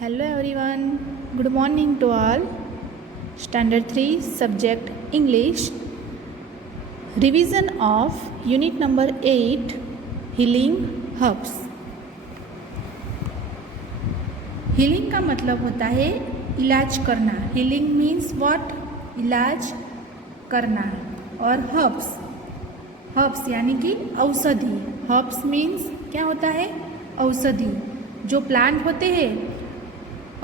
Hello everyone, good morning to all. Standard 3 subject English. Revision of unit number 8 Healing Herbs. Healing का मतलब होता है इलाज करना. Healing means what? इलाज करना. और herbs यानी कि औषधि. Herbs means क्या होता है? औषधि. जो प्लांट होते हैं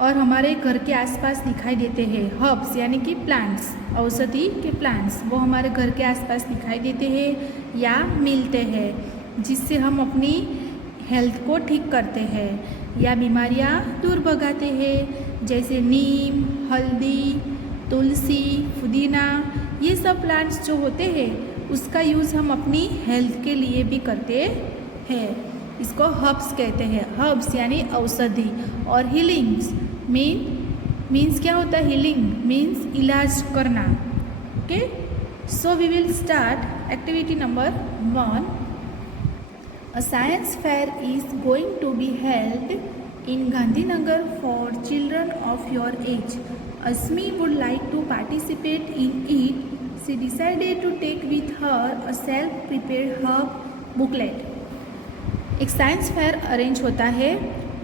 और हमारे घर के आसपास दिखाई देते हैं. हर्ब्स यानी कि प्लांट्स, औषधि के प्लांट्स, वो हमारे घर के आसपास दिखाई देते हैं या मिलते हैं, जिससे हम अपनी हेल्थ को ठीक करते हैं या बीमारियां दूर भगाते हैं. जैसे नीम, हल्दी, तुलसी, पुदीना, ये सब प्लांट्स जो होते हैं उसका यूज़ हम अपनी हेल्थ के लिए भी करते हैं. इसको हर्ब्स कहते हैं. हर्ब्स यानी औषधि. और हीलिंग्स मीन्स क्या होता है? हीलिंग मीन्स इलाज करना. Okay, so we will start activity number 1. A science fair is going to be held in Gandhinagar for children of your age. Asmi would like to participate in it. She decided to take with her a self prepared herb booklet. एक science fair arrange होता है.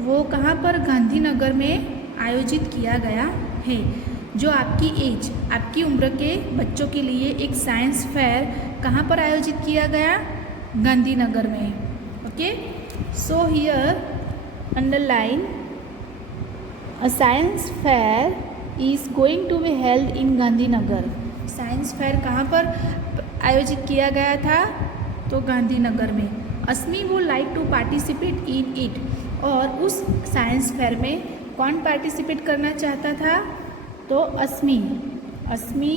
वो कहाँ पर? गांधीनगर में आयोजित किया गया है. जो आपकी एज, आपकी उम्र के बच्चों के लिए एक साइंस फेयर कहाँ पर आयोजित किया गया? गांधीनगर में. Okay, so here underline a science fair is going to be held in Gandhinagar. Science fair कहाँ पर आयोजित किया गया था? तो गांधीनगर में. Asmi would like to participate in it. और उस साइंस फेयर में कौन पार्टिसिपेट करना चाहता था? तो Asmi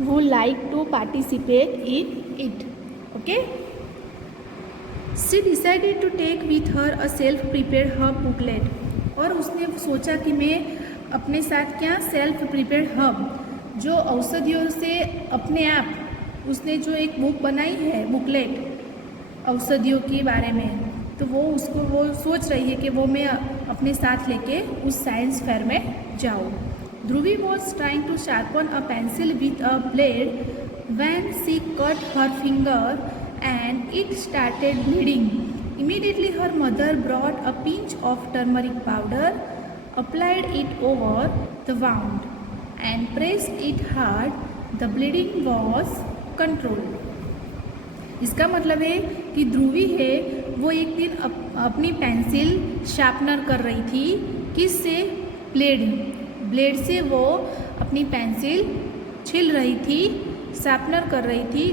would like to participate in it. Okay, she decided to take with her a self prepared herb booklet. और उसने सोचा कि मैं अपने साथ क्या? सेल्फ प्रिपेयर्ड हर्ब, जो औषधियों से अपने आप, उसने जो एक बुक बनाई है, बुकलेट औषधियों के बारे में, तो वो सोच रही है कि वो मैं अपने साथ लेके उस साइंस फेयर में जाऊँ. Dhruvi was trying to sharpen a pencil with a blade when she cut her finger and it started bleeding. Immediately her mother brought a pinch of turmeric powder, applied it over the wound and pressed it hard. The bleeding was controlled. इसका मतलब है कि ध्रुवी है, वो एक दिन अपनी pencil sharpener कर रही थी. किससे? ब्लेड से वो अपनी पेंसिल छील रही थी, शार्पनर कर रही थी.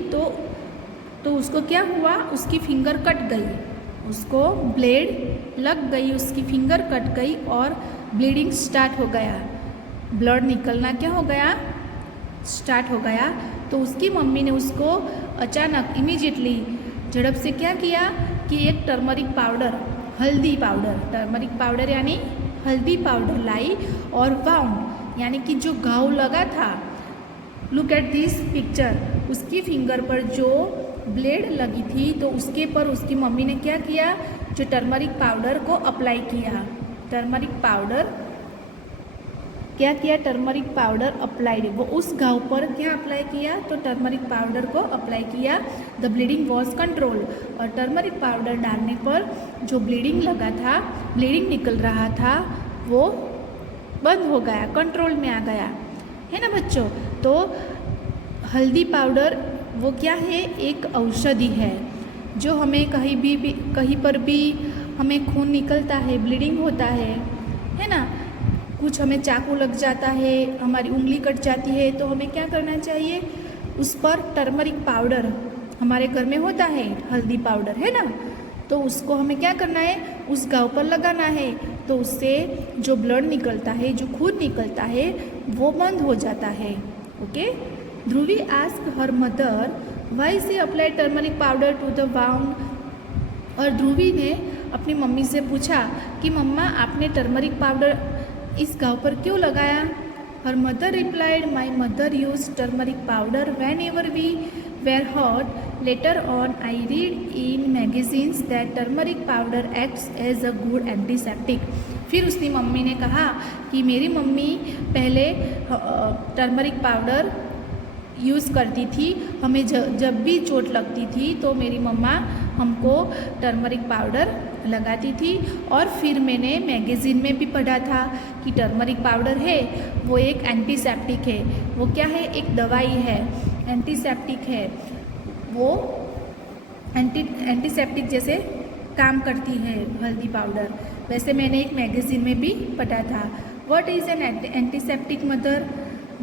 तो उसको क्या हुआ? उसकी फिंगर कट गई, उसको ब्लेड लग गई, उसकी फिंगर कट गई और ब्लीडिंग स्टार्ट हो गया. ब्लड निकलना क्या हो गया? स्टार्ट हो गया. तो उसकी मम्मी ने उसको अचानक इमीडिएटली झड़प से क्या किया कि एक टर्मरिक पाउडर, हल्दी पाउडर, टर्मरिक पाउडर यानी हल्दी पाउडर लाई और वाउंड यानी कि जो घाव लगा था, लुक एट दिस पिक्चर, उसकी फिंगर पर जो ब्लेड लगी थी तो उसके पर उसकी मम्मी ने क्या किया? जो टर्मरिक पाउडर को अप्लाई किया. टर्मरिक पाउडर क्या किया? Turmeric powder applied. वो उस घाव पर क्या अप्लाई किया? तो टर्मरिक पाउडर को अप्लाई किया. The bleeding was control. और टर्मरिक पाउडर डालने पर जो ब्लीडिंग लगा था, ब्लीडिंग निकल रहा था, वो बंद हो गया, कंट्रोल में आ गया. है ना बच्चों? तो हल्दी पाउडर वो क्या है? एक औषधि है जो हमें कहीं पर भी हमें खून निकलता है, ब्लीडिंग होता है ना, कुछ हमें चाकू लग जाता है, हमारी उंगली कट जाती है, तो हमें क्या करना चाहिए? उस पर टर्मरिक पाउडर हमारे घर में होता है, हल्दी पाउडर, है ना, तो उसको हमें क्या करना है? उस घाव पर लगाना है. तो उससे जो ब्लड निकलता है, जो खून निकलता है, वो बंद हो जाता है. Okay. Dhruvi asked her mother why she apply turmeric powder to the wound. और ध्रुवी ने अपनी मम्मी से पूछा कि मम्मा, आपने टर्मरिक पाउडर इस घाव पर क्यों लगाया? Her mother replied, my mother use turmeric powder whenever we were hurt. Later on I read in magazines that turmeric powder acts as a good antiseptic. फिर उसकी मम्मी ने कहा कि मेरी मम्मी पहले टर्मरिक पाउडर यूज़ करती थी, हमें जब भी चोट लगती थी तो मेरी मम्मा हमको टर्मरिक पाउडर लगाती थी। और फिर मैंने मैगज़ीन में भी पढ़ा था कि टर्मरिक पाउडर है वो एक एंटीसेप्टिक है। वो क्या है? एक दवाई है, एंटीसेप्टिक है, वो एंटीसेप्टिक जैसे काम करती है हल्दी पाउडर। वैसे मैंने एक मैगज़ीन में भी पढ़ा था। What is an antiseptic mother?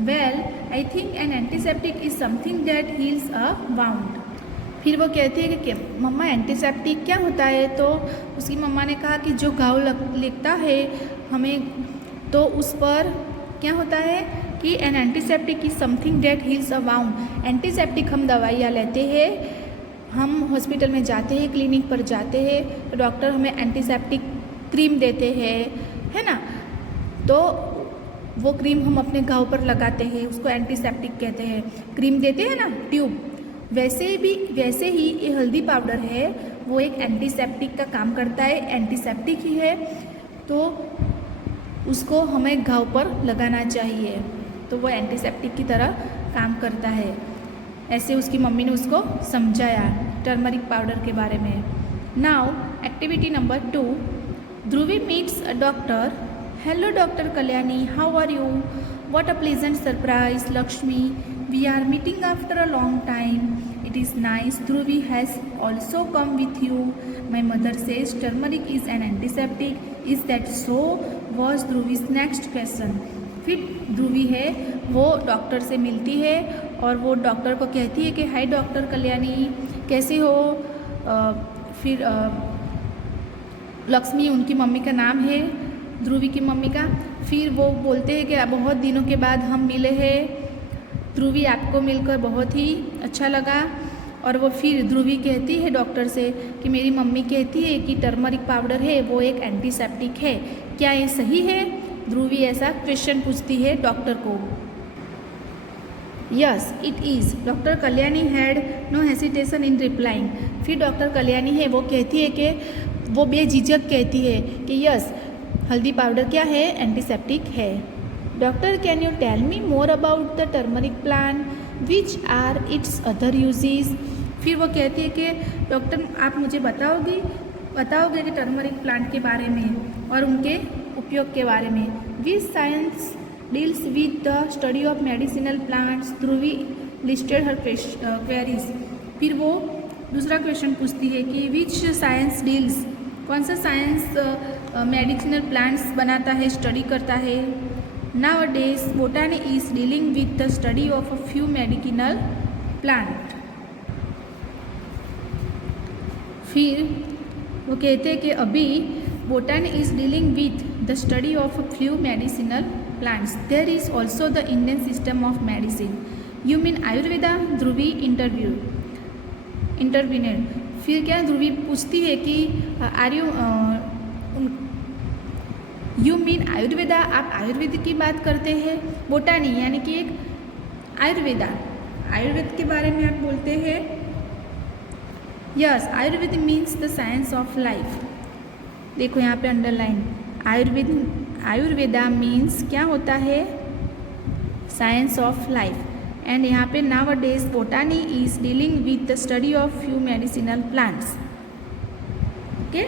Well I think N antiseptic is something that heels a wound. फिर वो कहती है कि मम्मा एंटीसेप्टिक क्या होता है? तो उसकी मम्मा ने कहा कि जो घाव लगता है हमें तो उस पर क्या होता है कि N antiseptic is something that heels a wound. Antiseptic हम दवाइयाँ लेते हैं, हम हॉस्पिटल में जाते हैं, क्लिनिक पर जाते हैं तो डॉक्टर हमें एंटीसेप्टिक क्रीम देते हैं, है ना। तो वो क्रीम हम अपने घाव पर लगाते हैं, उसको एंटीसेप्टिक कहते हैं। क्रीम देते हैं ना, ट्यूब। वैसे ही ये हल्दी पाउडर है वो एक एंटीसेप्टिक का काम करता है, एंटीसेप्टिक ही है, तो उसको हमें घाव पर लगाना चाहिए, तो वो एंटीसेप्टिक की तरह काम करता है। ऐसे उसकी मम्मी ने उसको समझाया टर्मरिक पाउडर के बारे में। Now activity number 2, Dhruvi meets a doctor. Hello doctor Kalyani, how are you? What a pleasant surprise, Lakshmi. We are meeting after a long time. It is nice. Dhruvi has also come with you. My mother says turmeric is an antiseptic. Is that so? Was Dhruvi's next question. फिर ध्रुवी है वो doctor से मिलती है और वो doctor को कहती है कि हाय डॉक्टर कल्याणी, कैसे हो? फिर लक्ष्मी उनकी मम्मी का नाम है, ध्रुवी की मम्मी का। फिर वो बोलते हैं कि बहुत दिनों के बाद हम मिले हैं, ध्रुवी आपको मिलकर बहुत ही अच्छा लगा। और वो फिर ध्रुवी कहती है डॉक्टर से कि मेरी मम्मी कहती है कि टर्मरिक पाउडर है वो एक एंटीसेप्टिक है, क्या ये सही है? ध्रुवी ऐसा क्वेश्चन पूछती है डॉक्टर को। Yes it is, doctor Kalyani had no hesitation in replying. फिर डॉक्टर कल्याणी है वो कहती है कि वो बेझिझक कहती है कि यस हल्दी पाउडर क्या है? एंटीसेप्टिक है। Doctor can you tell me more about the turmeric plant, which are its other uses. फिर वो कहती है कि डॉक्टर आप मुझे बताओगे कि टर्मरिक प्लांट के बारे में और उनके उपयोग के बारे में। विच science deals with the study of medicinal plants. Dhubri listed her queries. फिर वो दूसरा क्वेश्चन पूछती है कि विच साइंस डील्स, कौन सा साइंस मेडिसिनल प्लांट्स बनाता है, स्टडी करता है। Nowadays botany is dealing with the study of a few medicinal plant. फिर वो कहते हैं कि अभी botany is dealing with the study of a few medicinal plants. There is also the Indian system of medicine. You mean Ayurveda? Dhruvi intervened. फिर क्या ध्रुवी पूछती है कि यू मीन आयुर्वेदा, आप आयुर्वेद की बात करते हैं। बोटानी यानी कि एक आयुर्वेद के बारे में आप बोलते हैं। Yes Ayurveda means the science of life. देखो यहाँ पे अंडरलाइन, आयुर्वेदा मीन्स क्या होता है? Science of life. एंड यहाँ पे now days botany is dealing with the study of few medicinal plants. Okay,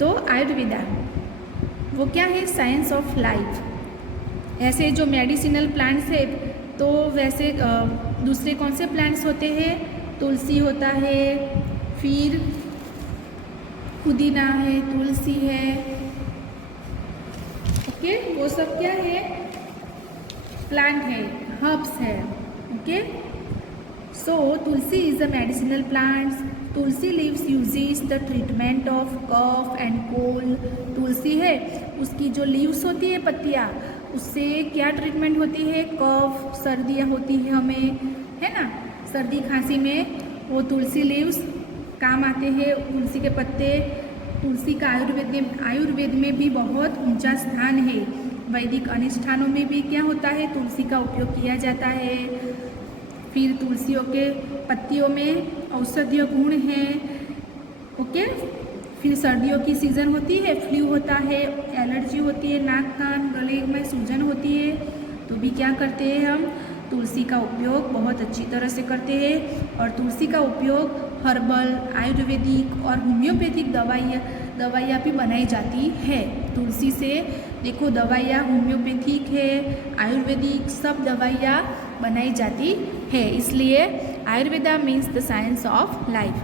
तो आयुर्वेदा वो क्या है? Science of life. ऐसे जो मेडिसिनल प्लांट्स है तो वैसे दूसरे कौन से प्लांट्स होते हैं? तुलसी होता है, फिर पुदीना है, तुलसी है। ओके, वो सब क्या है? प्लांट है, हर्ब्स है। Okay, so tulsi is a medicinal plants. Tulsi leaves uses the treatment of cough and cold. तुलसी है उसकी जो लीव्स होती है, पत्तियाँ, उससे क्या ट्रीटमेंट होती है? कफ, सर्दियाँ होती है हमें, है ना, सर्दी खांसी में वो तुलसी लीव्स काम आते हैं। तुलसी के पत्ते, तुलसी का आयुर्वेद में भी बहुत ऊंचा स्थान है। वैदिक अनुष्ठानों में भी क्या होता है? तुलसी का उपयोग किया जाता है। फिर तुलसियों के पत्तियों में औषधीय गुण हैं। ओके, फिर सर्दियों की सीज़न होती है, फ्लू होता है, एलर्जी होती है, नाक कान गले में सूजन होती है, तो भी क्या करते हैं हम तुलसी का उपयोग बहुत अच्छी तरह से करते हैं। और तुलसी का उपयोग हर्बल, आयुर्वेदिक और होम्योपैथिक दवाइयाँ भी बनाई जाती है। तुलसी से देखो दवाइयाँ होम्योपैथिक है, आयुर्वेदिक सब दवाइयाँ बनाई जाती है। इसलिए Ayurveda means the science of life.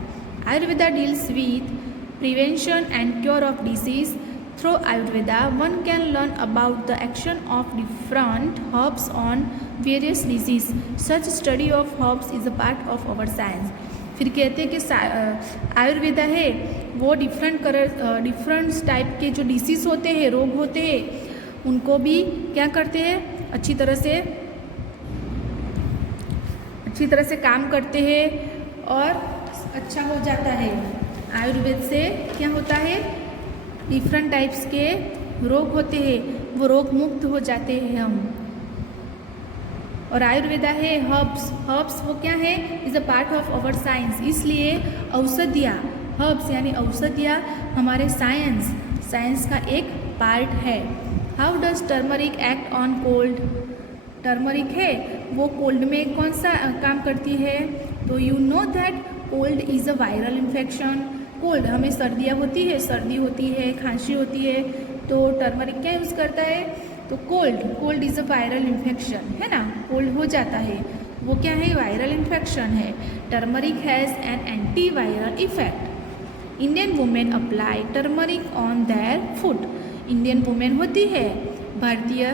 Ayurveda deals with prevention and cure of disease. Through Ayurveda, one can learn about the action of different herbs on various diseases. Such study of herbs is a part of our science. फिर कहते हैं कि आयुर्वेदा है वो different type के जो disease होते हैं, रोग होते हैं, उनको भी क्या करते हैं अच्छी तरह से काम करते हैं और अच्छा हो जाता है। आयुर्वेद से क्या होता है डिफरेंट टाइप्स के रोग होते हैं वो रोग मुक्त हो जाते हैं हम। और आयुर्वेदा है हर्ब्स वो क्या है is a part of our science. इसलिए औषधियाँ हर्ब्स यानी औषधियाँ हमारे साइंस का एक पार्ट है। How does turmeric act on cold? Turmeric है वो कोल्ड में कौन सा काम करती है? तो you know that cold is a viral infection. Cold हमें सर्दी होती है, खांसी होती है, तो टर्मरिक क्या यूज़ करता है? तो cold is a viral infection है ना, कोल्ड हो जाता है वो क्या है वायरल इन्फेक्शन है। Turmeric has an anti viral effect. Indian women apply turmeric on their foot. Indian women होती है भारतीय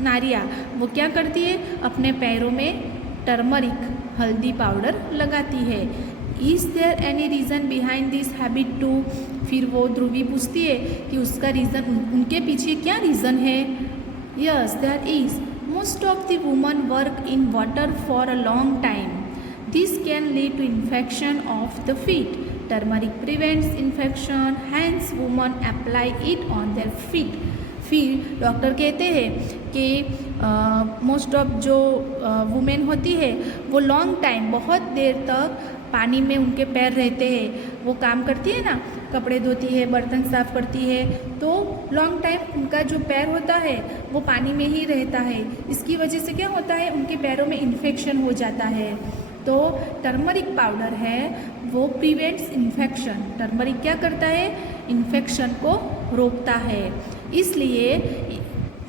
नारियाँ, वो क्या करती है अपने पैरों में टर्मरिक हल्दी पाउडर लगाती है। Is there any reason behind this habit too? फिर वो ध्रुवी पूछती है कि उसका रीज़न उनके पीछे क्या रीज़न है? Yes there is. Most of the women work in water for a long time. This can lead to infection of the feet. Turmeric prevents infection, hence women apply it on their feet. फिर doctor कहते हैं कि most of जो women होती है वो long time बहुत देर तक पानी में उनके पैर रहते हैं। वो काम करती है ना, कपड़े धोती है, बर्तन साफ करती है, तो लॉन्ग टाइम उनका जो पैर होता है वो पानी में ही रहता है। इसकी वजह से क्या होता है उनके पैरों में इन्फेक्शन हो जाता है। तो टर्मरिक पाउडर है वो प्रिवेंट्स इन्फेक्शन। टर्मरिक क्या करता है इन्फेक्शन को रोकता है। इसलिए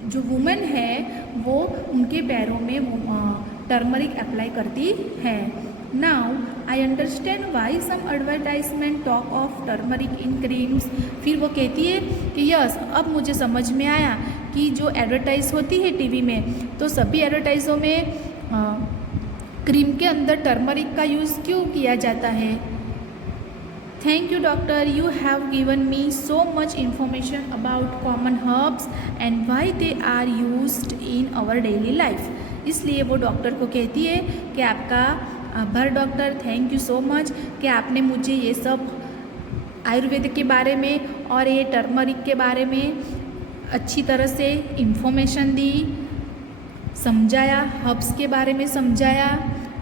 जो वुमेन है वो उनके पैरों में टर्मरिक अप्लाई करती है। Now I understand why some advertisement talk of turmeric in creams. फिर वो कहती है कि यस अब मुझे समझ में आया कि जो एडवर्टाइज होती है टीवी में, तो सभी एडवर्टाइजों में क्रीम के अंदर टर्मरिक का यूज़ क्यों किया जाता है? Thank you doctor, you have given me so much information about common herbs and why they are used in our daily life. इसलिए वो डॉक्टर को कहती है कि आपका आभार doctor, thank you so much कि आपने मुझे ये सब आयुर्वेद के बारे में और ये टर्मरिक के बारे में अच्छी तरह से इन्फॉर्मेशन दी, समझाया, हर्ब्स के बारे में समझाया,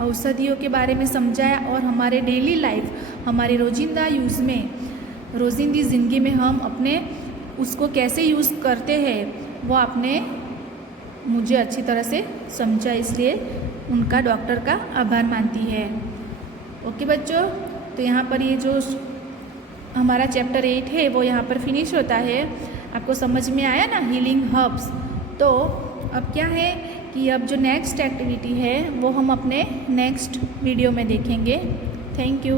औषधियों के बारे में समझाया और हमारे डेली लाइफ हमारे रोजिंदा यूज़ में रोजिंदी ज़िंदगी में हम अपने उसको कैसे यूज़ करते हैं वो आपने मुझे अच्छी तरह से समझा। इसलिए उनका डॉक्टर का आभार मानती है। ओके बच्चों, तो यहाँ पर ये जो हमारा चैप्टर 8 है वो यहाँ पर फिनिश होता है। आपको समझ में आया ना हीलिंग हर्ब्स? तो अब क्या है कि अब जो नेक्स्ट एक्टिविटी है वो हम अपने नेक्स्ट वीडियो में देखेंगे। Thank you.